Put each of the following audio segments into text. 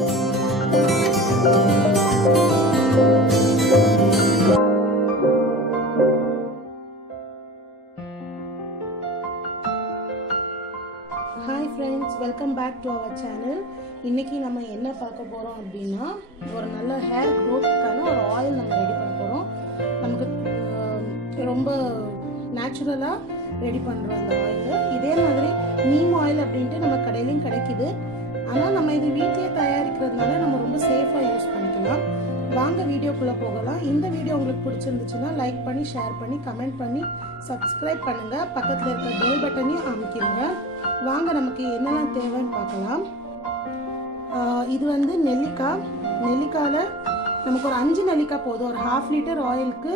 Hi friends, welcome back to our channel. இன்னைக்கு நம்ம என்ன பார்க்க போறோம் அப்படினா ஒரு நல்ல ஹேர் growthக்கான ஒரு ஆயில் நம்ம ரெடி பண்ண போறோம். நமக்கு ரொம்ப நேச்சுரலா ரெடி பண்றோம் அந்த ஆயில். இதே மாதிரி நீம் ஆயில் அப்படினு நம்ம கடையிலயும் கிடைக்குது. ஆனா நம்ம இது வீட்லயே தயாரிக்கிறதுனால நம்ம ரொம்ப சேஃபா யூஸ் பண்ணிக்கலாம். வாங்க வீடியோக்குள்ள போகலாம். இந்த வீடியோ உங்களுக்கு பிடிச்சிருந்துச்சுனா லைக் பண்ணி, ஷேர் பண்ணி, கமெண்ட் பண்ணி, சப்ஸ்கிரைப் பண்ணுங்க. பக்கத்துல இருக்க பெல் பட்டனையும் அமுக்கிடுங்க. வாங்க நமக்கு என்னெல்லாம் தேவைன்னு பார்க்கலாம். இது வந்து நெல்லிக்கால நமக்கு ஒரு 5 நெல்லிக்காய் போதும். ஒரு 1/2 லிட்டர் ஆயிலுக்கு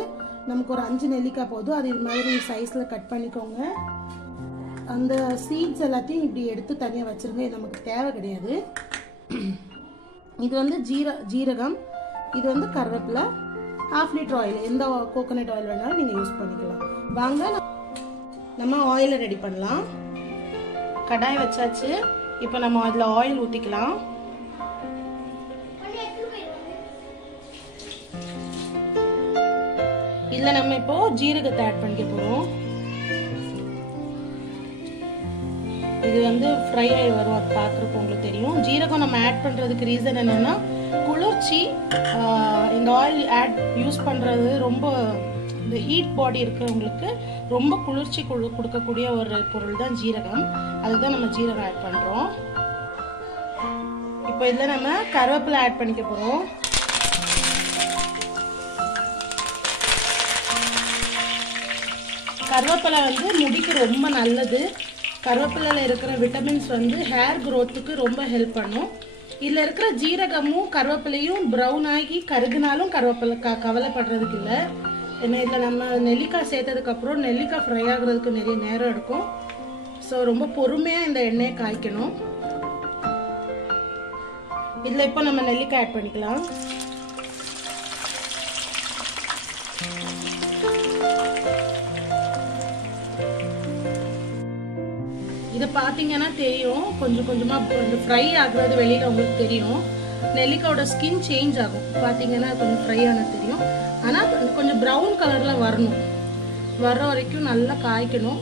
நமக்கு ஒரு 5 நெல்லிக்காய் போதும். அது இது மாதிரி சைஸ்ல கட் பண்ணிக்கோங்க. அந்த சீட்ஸ் எல்லாத்தையும் இப்படி எடுத்து தனியாக வச்சிருங்க. இது நமக்கு தேவை கிடையாது. இது வந்து ஜீரகம், இது வந்து கருவேப்பிலை, 1/2 லிட்டர் ஆயில். எந்த கோகோனட் ஆயில் வேணாலும் நீங்கள் யூஸ் பண்ணிக்கலாம். வாங்க நம்ம ஆயிலை ரெடி பண்ணலாம். கடாய் வச்சாச்சு. இப்போ நம்ம அதில் ஆயில் ஊற்றிக்கலாம். இதில் நம்ம இப்போ ஜீரகத்தை ஆட் பண்ணிக்க போகிறோம். இது வந்து ஃப்ரை ஆகி வரும். அது பார்க்குறப்போ உங்களுக்கு தெரியும். ஜீரகம் நம்ம ஆட் பண்ணுறதுக்கு ரீசன் என்னென்னா குளிர்ச்சி. இந்த ஆயில் யூஸ் பண்ணுறது ரொம்ப இந்த ஹீட் பாடி இருக்கிறவங்களுக்கு ரொம்ப குளிர்ச்சி கொடுக்கக்கூடிய ஒரு பொருள் தான் ஜீரகம். அதுதான் நம்ம ஜீரகம் ஆட் பண்ணுறோம். இப்போ இதில் நம்ம கருவேப்பிலை ஆட் பண்ணிக்க போகிறோம். கருவேப்பிலை வந்து முடிக்கு ரொம்ப நல்லது. கருவேப்பிலையில் இருக்கிற விட்டமின்ஸ் வந்து ஹேர் க்ரோத்துக்கு ரொம்ப ஹெல்ப் பண்ணும். இதில் இருக்கிற ஜீரகமும் கருவேப்பிலையும் ப்ரௌன் ஆகி கருகுனாலும் கருவேப்பிலை கவலைப்படுறதுக்கு இல்லை. ஏன்னா இதில் நம்ம நெல்லிக்காய் சேர்த்ததுக்கப்புறம் நெல்லிக்காய் ஃப்ரை ஆகுறதுக்கு நிறைய நேரம் எடுக்கும். ஸோ ரொம்ப பொறுமையாக இந்த எண்ணெயை காய்க்கணும். இதில் இப்போ நம்ம நெல்லிக்காய் ஆட் பண்ணிக்கலாம். இதை பார்த்தீங்கன்னா தெரியும், கொஞ்சம் கொஞ்சமாக ஃப்ரை ஆகுறது வெளியில் உங்களுக்கு தெரியும். நெல்லிக்காயோட ஸ்கின் சேஞ்ச் ஆகும். பார்த்தீங்கன்னா கொஞ்சம் ஃப்ரை ஆனது தெரியும். ஆனால் கொஞ்சம் ப்ரௌன் கலரில் வரணும். வர்ற வரைக்கும் நல்லா காய்க்கணும்.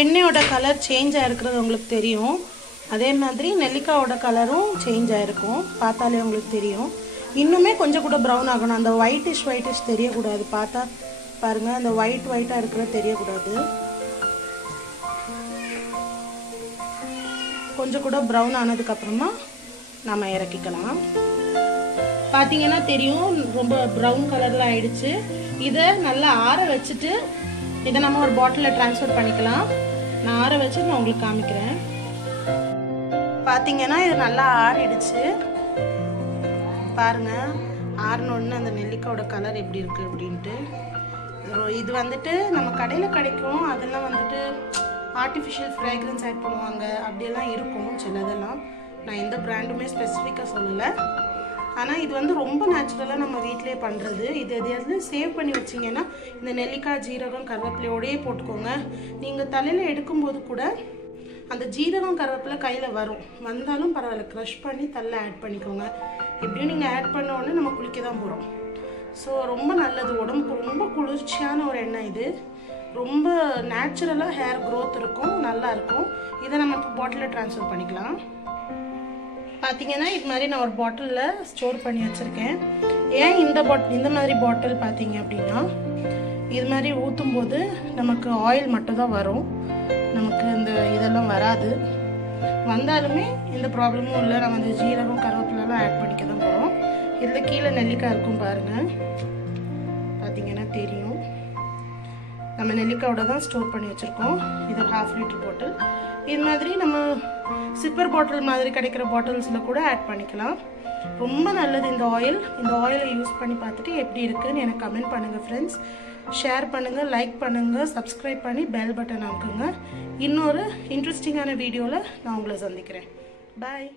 எண்ணெயோட கலர் சேஞ்ச் ஆகிருக்கிறது உங்களுக்கு தெரியும். அதே மாதிரி நெல்லிக்காயோட கலரும் சேஞ்ச் ஆகிருக்கும். பார்த்தாலே உங்களுக்கு தெரியும். இன்னுமே கொஞ்சம் கூட ப்ரௌன் ஆகணும். அந்த ஒயிட்டிஷ் தெரியக்கூடாது. பார்த்தா பாருங்கள், அந்த ஒயிட்டாக இருக்கிறது தெரியக்கூடாது. கொஞ்சம் கூட ப்ரௌன் ஆனதுக்கப்புறமா நம்ம இறக்கிக்கலாம். பார்த்தீங்கன்னா தெரியும், ரொம்ப ப்ரௌன் கலரில் ஆயிடுச்சு. இதை நல்லா ஆற வச்சுட்டு இதை நம்ம ஒரு பாட்டிலில் ட்ரான்ஸ்ஃபர் பண்ணிக்கலாம். நான் ஆற வச்சு நான் உங்களுக்கு காமிக்கிறேன். பார்த்தீங்கன்னா இது நல்லா ஆறிடுச்சு. பாருங்க, ஆறினோடனே அந்த நெல்லிக்காயோட கலர் எப்படி இருக்குது அப்படின்ட்டு. இது வந்துட்டு நம்ம கடையில் கிடைக்கும். அதெல்லாம் வந்துட்டு ஆர்டிஃபிஷியல் ஃப்ரேக்ரன்ஸ் ஆட் பண்ணுவாங்க. அப்படியெல்லாம் இருக்கும் சிலதெல்லாம். நான் எந்த பிராண்டுமே ஸ்பெசிஃபிக்காக சொல்லலை. ஆனால் இது வந்து ரொம்ப நேச்சுரலாக நம்ம வீட்டிலே பண்ணுறது. இது எதையாவது சேவ் பண்ணி வச்சிங்கன்னா இந்த நெல்லிக்காய், ஜீரகம், கருவேப்பிலையோடையே போட்டுக்கோங்க. நீங்கள் தலையில் எடுக்கும்போது கூட அந்த ஜீரகம், கருவேப்பிலை கையில் வந்தாலும் பரவாயில்ல, க்ரஷ் பண்ணி தலையில் ஆட் பண்ணிக்கோங்க. எப்படியும் நீங்கள் ஆட் பண்ண உடனே நம்ம குளிக்க தான் போகிறோம். ஸோ ரொம்ப நல்லது. உடம்புக்கு ரொம்ப குளிர்ச்சியான ஒரு எண்ணெய் இது. ரொம்ப நேச்சுரலாக ஹேர் க்ரோத் இருக்கும், நல்லாயிருக்கும். இதை நம்ம பாட்டிலில் ட்ரான்ஸ்ஃபர் பண்ணிக்கலாம். பார்த்தீங்கன்னா இது மாதிரி நான் ஒரு பாட்டிலில் ஸ்டோர் பண்ணி வச்சுருக்கேன். ஏன் இந்த மாதிரி பாட்டில் பார்த்தீங்க அப்படின்னா, இது மாதிரி ஊற்றும் போது நமக்கு ஆயில் மட்டும் தான் வரும். நமக்கு இந்த இதெல்லாம் வராது. வந்தாலுமே எந்த ப்ராப்ளமும் இல்லை. நம்ம இந்த ஜீரகம், கருவேப்பிலெல்லாம் ஆட் பண்ணிக்க தான் போகிறோம். இதில் கீழே நெல்லிக்காய் இருக்கும் பாருங்கள். பார்த்தீங்கன்னா தெரியும். நம்ம நெல்லிக்காயோட தான் ஸ்டோர் பண்ணி வச்சுருக்கோம். இது 1/2 லிட்டர் பாட்டில். இது மாதிரி நம்ம சிப்பர் பாட்டில் மாதிரி கிடைக்கிற பாட்டில்ஸில் கூட ஆட் பண்ணிக்கலாம். ரொம்ப நல்லது இந்த ஆயில். இந்த ஆயிலை யூஸ் பண்ணி பார்த்துட்டு எப்படி இருக்குன்னு எனக்கு கமெண்ட் பண்ணுங்கள் ஃப்ரெண்ட்ஸ். ஷேர் பண்ணுங்கள், லைக் பண்ணுங்கள், சப்ஸ்கிரைப் பண்ணி பெல் பட்டன் அமுக்குங்க. இன்னொரு இன்ட்ரெஸ்டிங்கான வீடியோவில் நான் உங்களை சந்திக்கிறேன். பாய்.